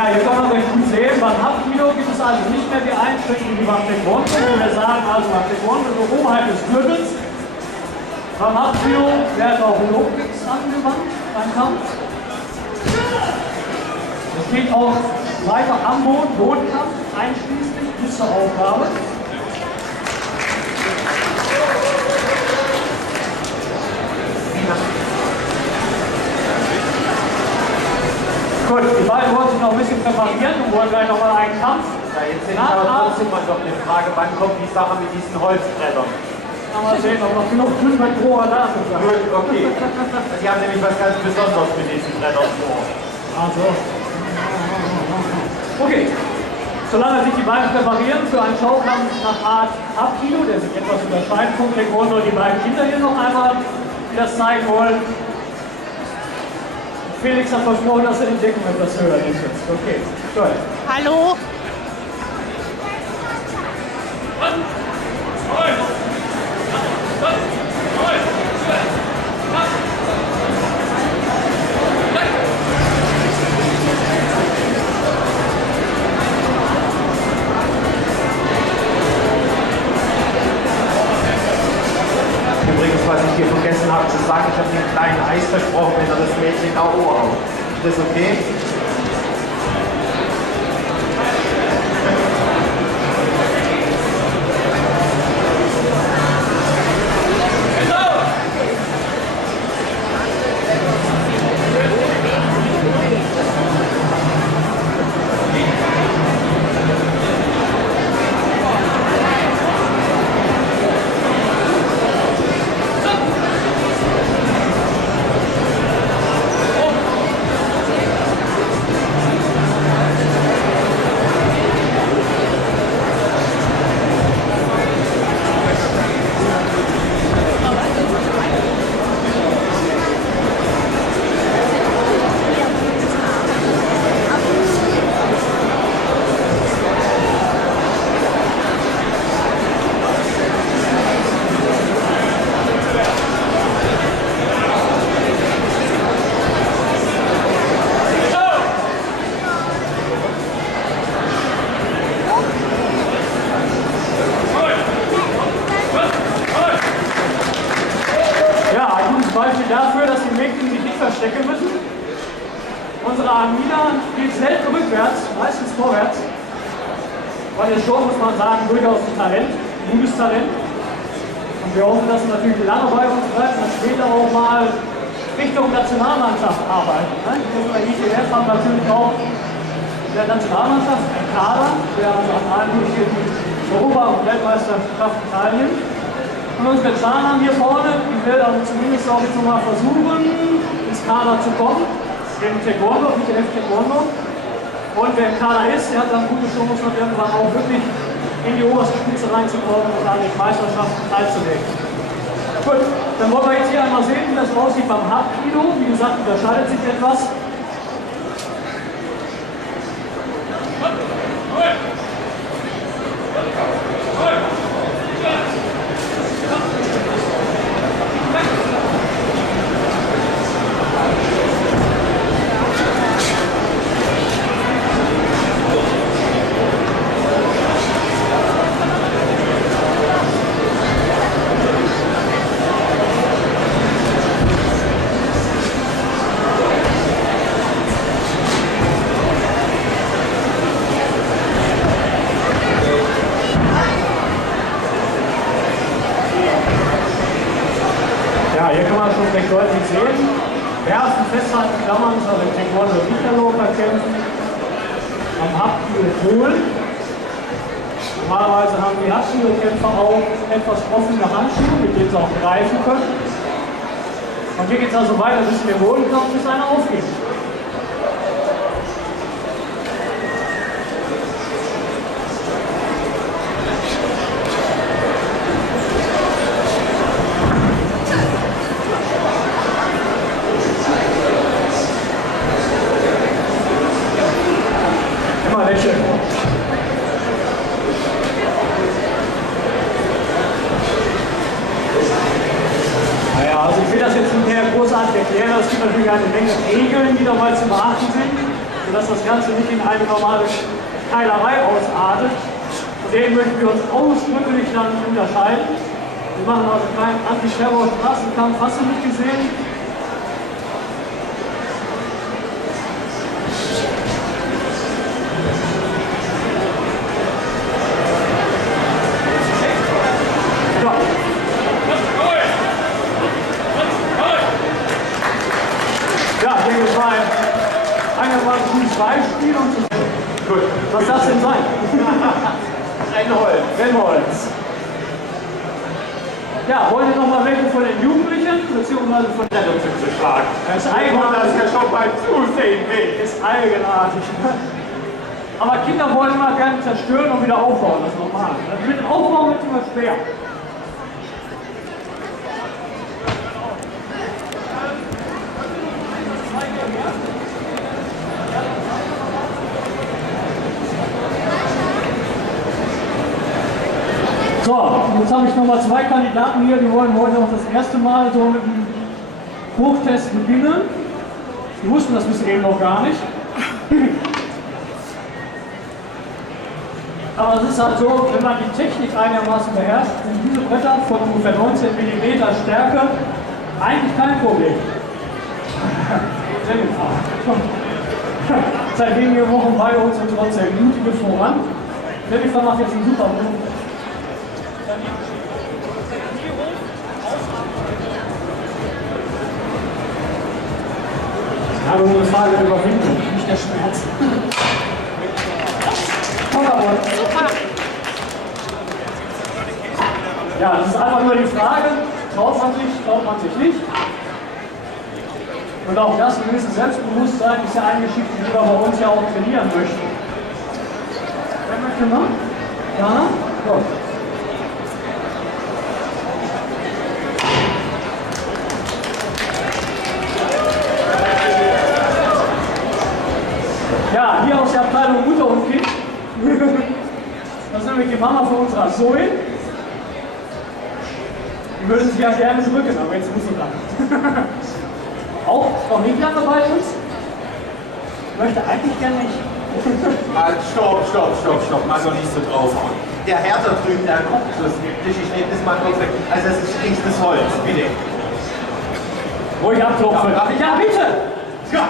Ja, hier kann man recht gut sehen, beim Hapkido gibt es also nicht mehr die Einschränkungen wie beim Taekwondo, wo wir sagen, also beim Taekwondo so oberhalb des Gürtels. Beim Hapkido werden auch Low-Kicks angewandt beim Kampf. Es geht auch weiter am Boden, Bodenkampf einschließlich bis zur Aufgabe. Gut, die beiden wollen sich noch ein bisschen präparieren und wollen gleich nochmal einen Kampf. Ja, jetzt hätte ich aber trotzdem mal noch eine Frage, wann kommt die Sache mit diesen Holzbrettern? Mal sehen, ob noch genug 5 Pro da sind. Gut, okay. Sie haben nämlich was ganz Besonderes mit diesen Brettern vor. Also. Okay. Solange sich die beiden präparieren für einen Schaukampf nach Art Hapkido, der sich etwas unterscheidet vom Taekwondo, die beiden Kinder hier noch einmal, die das zeigen wollen. Felix hat versprochen, dass er den Decken etwas höher ist jetzt. Okay, toll. Hallo? Übrigens, was ich hier vergessen habe zu sagen, ich habe mir einen kleinen Eis versprochen, wenn er das Mädchen da Ohr haut. Ist das okay? Dafür, dass die Mädchen sich nicht verstecken müssen. Unsere Amina geht selten rückwärts, meistens vorwärts. Weil ihr schon, muss man sagen, durchaus ein Talent, ein gutes Talent. Und wir hoffen, dass sie natürlich lange bei uns bleibt und später auch mal Richtung Nationalmannschaft arbeiten. Unsere ITF haben natürlich auch in der Nationalmannschaft einen Kader, der also an allen möglichen Europa- und Weltmeisterschaften teilnimmt. Und unsere Zahlen hier vorne, die will also zumindest auch jetzt nochmal versuchen, ins Kader zu kommen. Im Taekwondo, ITF Taekwondo. Und wer im Kader ist, der hat dann gute Chancen, irgendwann auch wirklich in die oberste Spitze reinzukommen und an die Meisterschaften teilzunehmen. Gut, dann wollen wir jetzt hier einmal sehen, wie das aussieht beim Hapkido. Wie gesagt, unterscheidet sich etwas. Hier kann man schon recht deutlich sehen. Werfen, festhalten, klammern, das also im Taekwondo Interloper kämpfen. Am Hapkido holen. Normalerweise haben die Hapkido-Kämpfer auch etwas offene Handschuhe, mit denen sie auch greifen können. Und hier geht es also weiter bis in den Bodenkampf, bis einer aufgeht. Naja, also ich will das jetzt nicht mehr großartig erklären. Es gibt natürlich eine Menge Regeln, die dabei zu beachten sind. sodass das Ganze nicht in eine normale Keilerei ausartet. Von denen möchten wir uns ausdrücklich dann unterscheiden. Wir machen also keinen Anti-Terror-Straßenkampf, hast du nicht gesehen? Ja, ich denke, es war einigermaßen gutes Beispiel. Und gut. Was darf es denn sein? Rennholz. Ja, wollt ihr noch mal welche von den Jugendlichen, beziehungsweise von der zu schlagen? Das ist eigenartig. Das ja schon beim Zusehen weh. Ist eigenartig. Aber Kinder wollen immer gerne zerstören und wieder aufbauen, das ist normal. Mit dem Aufbauen wird es immer schwer. So, jetzt habe ich nochmal zwei Kandidaten hier, die wollen heute auch das erste Mal so mit dem Hochtest beginnen. Die wussten das bis eben noch gar nicht. Aber es ist halt so, wenn man die Technik einigermaßen beherrscht, sind diese Bretter von ungefähr 19 mm Stärke eigentlich kein Problem. Sehr gut. Seit wenigen Wochen bei uns und trotzdem mutige voran. Jennifer macht jetzt einen super Move. Aber nur eine Frage der Überwindung, nicht der Schmerz. Ja, das ist einfach nur die Frage, traut man sich nicht. Und auch das, ein gewisses Selbstbewusstsein ist ja eine Geschichte, die wir bei uns ja auch trainieren möchten. Wer möchte noch? Jana? Gut. Ja, hier aus der Abteilung Mutter und Kind. Das ist nämlich die Mama von unserer Zoe. Die würde sich ja gerne drücken, aber jetzt muss sie dran. Auch noch nicht lange bei uns. Ich möchte eigentlich gerne nicht. Stopp, mal so nicht so draufhauen. Der Herr da drüben, der guckt so skeptisch, ich nehme das mal kurz weg. Also das ist echtes Holz, bitte. Ruhig abklopfen. Ja, bitte! Ja.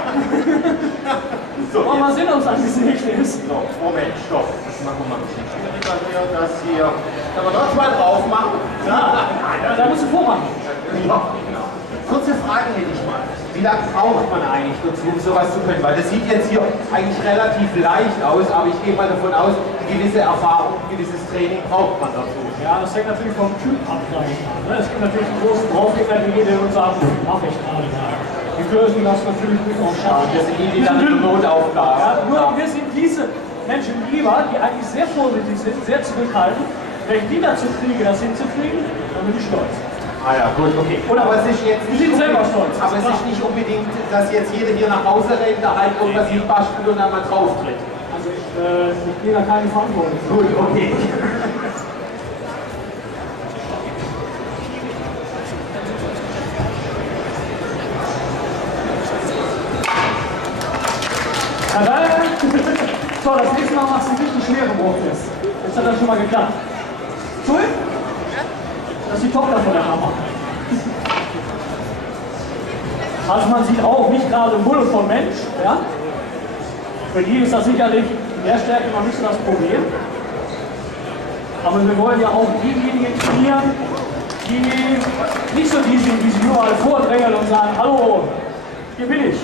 So, wollen wir mal sehen, ob es angesicht ist. So, Moment, stopp. Das machen wir mal ein bisschen schwieriger. Das hier. Kann man dort mal drauf machen? Ja, da musst du vormachen. Ja, genau. Kurze Frage hätte ich mal. Wie lange braucht man eigentlich dazu, um sowas zu können? Weil das sieht jetzt hier eigentlich relativ leicht aus, aber ich gehe mal davon aus, eine gewisse Erfahrung, ein gewisses Training braucht man dazu. Ja, das hängt natürlich vom Typ ab, sag ich mal. Es gibt natürlich die großen Draufgänger, die jede und sagen, mach ich gerade mal. Die lösen das natürlich durchaus schaffen. Das sind die dann eine Notaufgabe. Ja, nur wir sind diese Menschen lieber, die eigentlich sehr vorsichtig sind, sehr zurückhaltend. Wenn ich die dazu kriege, das hinzukriegen, dann bin ich stolz. Ah ja, gut, okay. Oder aber es ist jetzt die sind selber stolz. Aber es ist nicht unbedingt, dass jetzt jeder hier nach Hause rennt, da halt irgendwas nicht bastelt und dann mal drauf tritt. Also ich gehe da keine Verantwortung. Gut, okay. So, das nächste Mal machst du richtig schwere Bruchtest. Jetzt hat das schon mal geklappt. Cool? Das ist die Tochter von der Mama. Also man sieht auch nicht gerade Bulle von Mensch. Ja? Für die ist das sicherlich in der Stärke noch nicht so das Problem. Aber wir wollen ja auch diejenigen trainieren, die nicht so die sind, die sich überall vordrängeln und sagen, hallo, hier bin ich.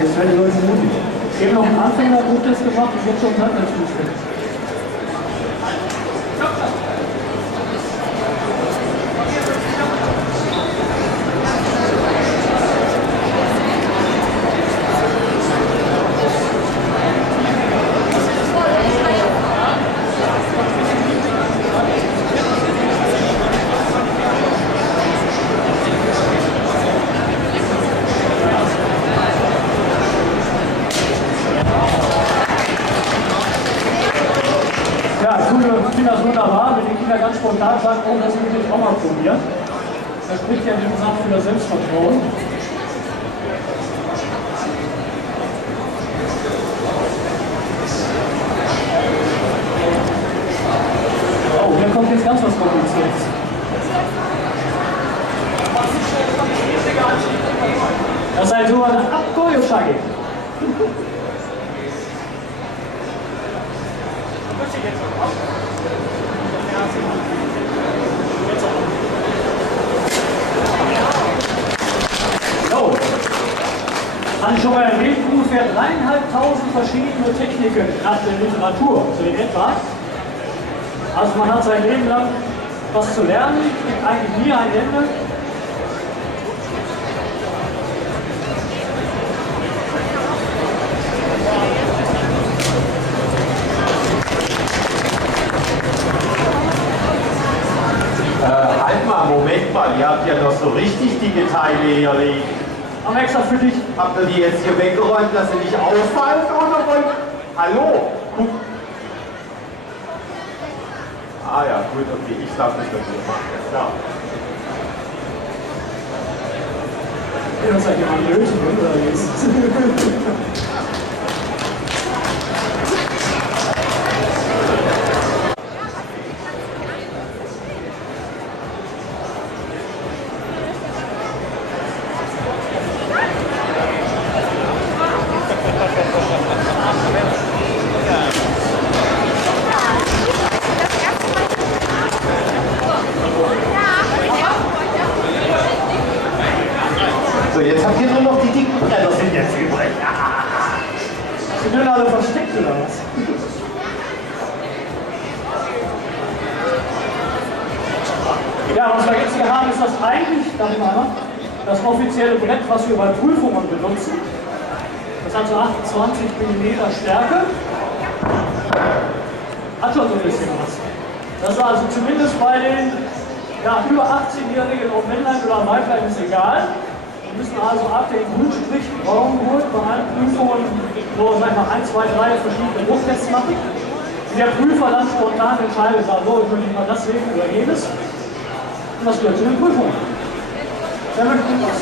Jetzt werden die Leute mutig. Eben noch einen Anfängergrupptest gemacht und jetzt schon Handelsfußball. wunderbar, wenn die Kinder ganz spontan sagen, oh, das will ich jetzt auch mal probieren. Das spricht ja, wie gesagt, für das Selbstvertrauen. Oh, hier kommt jetzt ganz was Kompliziertes. Das ist also eine Abkoyoshage. So. Hatte ich schon mal erwähnt, ungefähr 3.500 verschiedene Techniken nach der Literatur, so in etwa. Also man hat sein Leben lang was zu lernen, gibt eigentlich nie ein Ende. Halt mal, Moment mal, ihr habt ja noch so richtig dicke Teile hier liegen. Haben wir extra für dich. Habt ihr die jetzt hier weggeräumt, dass sie nicht auffallen oder wollt? Hallo? Guck. Ah ja, gut, okay, ich darf nicht mehr so machen, ja klar. Ja, das ist ja jemand lösen, oder wie ist es? So, jetzt habt ihr nur noch die dicken Bretter, sind jetzt übrig. Sind denn alle versteckt oder was? Ja, was wir jetzt hier haben, ist das eigentlich, das offizielle Brett, was wir bei Prüfungen benutzen. Das hat so 28 mm Stärke. Hat schon so ein bisschen was. Das ist also zumindest bei den über 18-Jährigen, ob Männlein oder Weiblein, ist egal. Wir müssen also ab dem Grünstrich Braungurt bei allen Prüfungen so, sag ich mal, 1, 2, 3 verschiedene Drucktests machen. Die der Prüfer dann spontan entscheidet, sagt, so, ich will nicht mal das wählen oder jenes. Und das gehört zu den Prüfungen. Wer möchte was?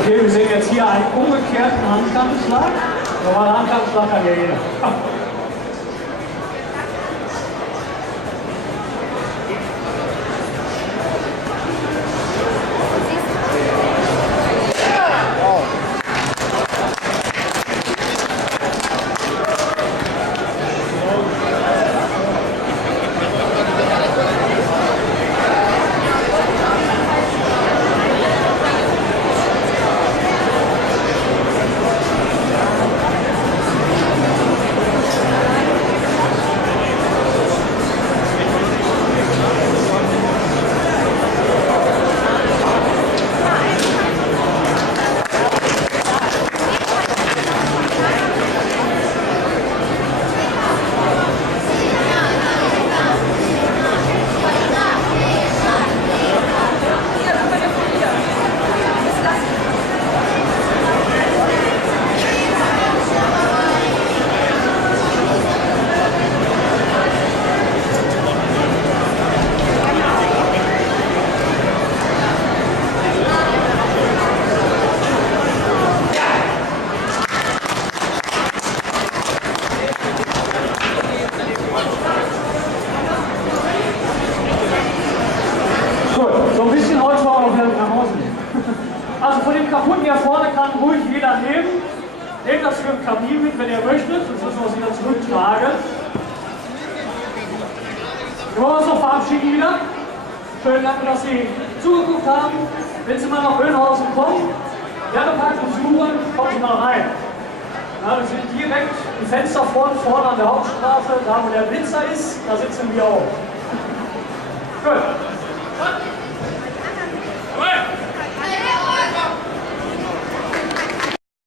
Okay, wir sehen jetzt hier einen umgekehrten Handkantenschlag. Normaler Handkantenschlag kann ja jeder. Also von dem kaputten hier vorne kann ruhig jeder nehmen. Nehmt das für den Kamin mit, wenn ihr möchtet. Das müssen wir uns wieder zurücktragen. Wir wollen uns noch verabschieden wieder. Schön, danke, dass Sie zugeguckt haben. Wenn Sie mal nach Oeynhausen kommen, Werdepark besuchen, kommen Sie mal rein. Ja, wir sind direkt im Fenster vorne an der Hauptstraße, da wo der Blitzer ist, da sitzen wir auch. Gut.